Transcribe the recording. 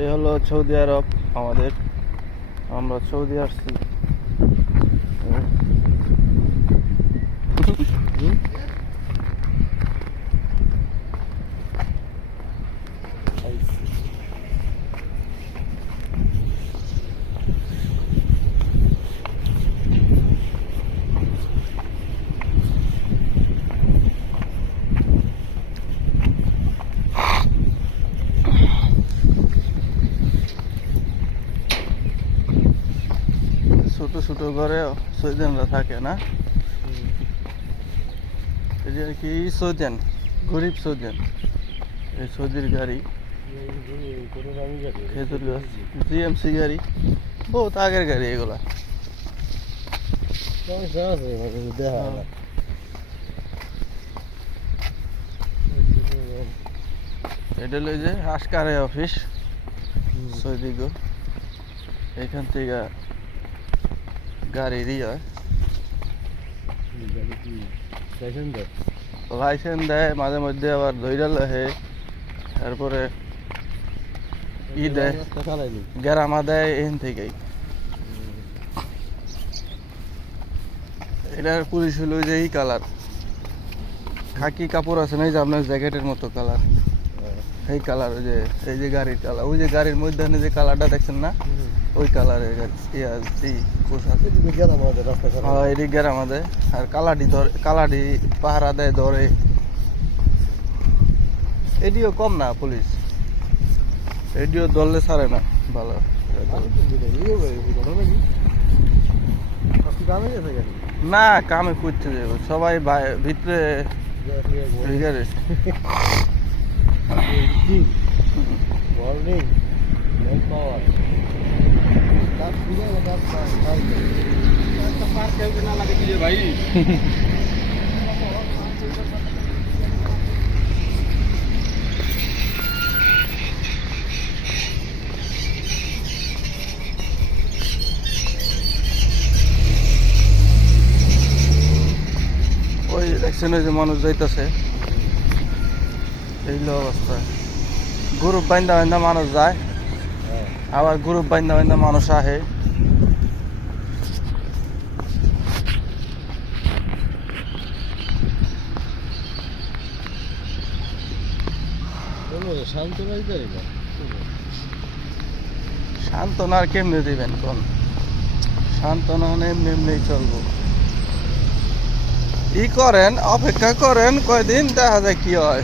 এই হলো সৌদি আরব আমাদের। আমরা সৌদি আসছি। ছোট ছোট ঘরে সৌদিয়ানরা থাকে না, এই যে আর কি সৌদিয়ান, গরিব সৌদিয়ান। এই সৌদির গাড়ি, খেজুর গাছ, জিএমসি গাড়ি, বহুত আগের গাড়ি এগুলা। এটা হলো যে আশকারে অফিস সৌদি গো। এখান থেকে গাড়ি দিয়ে লাইসেন্স দেয়, মাঝে মধ্যে আবার ধৈর্য লহে, তারপরে ই দেয়, গ্যারামা দেয় এখান থেকেই। এটার পুলিশ হলো যে এই কালার, খাকি কাপড় আছে না, এই যে আপনার জ্যাকেটের মতো কালার, এই কালার। ওই যে এই যে গাড়ির কালার, ওই যে গাড়ির মধ্যে যে কালারটা দেখছেন না, ওই কালারের পোশাক। এটি গ্যারামা দেয়, আর কালাডি ধরে, কালাডি পাহারা দেয়, ধরে। এটিও কম না পুলিশ, এটিও ধরলে ছাড়ে না। ভালো না, কামে করতে যাবো সবাই ভিতরে ভাই। ওই দেখছেন ওই যে মানুষ যাইতেছে, এই অবস্থা। গ্রুপ বাইন্দা বাইন্দা মানুষ যায়, আবার গ্রুপ বাইন্দা বাইন্দা মানুষ আহে। সান্ত্বনা আর কেমনে দিবেন কোন? সান্ত্বনা এমনি এমনি চলবো। ই করেন, অপেক্ষা করেন কয়দিন, দেখা যায় কি হয়।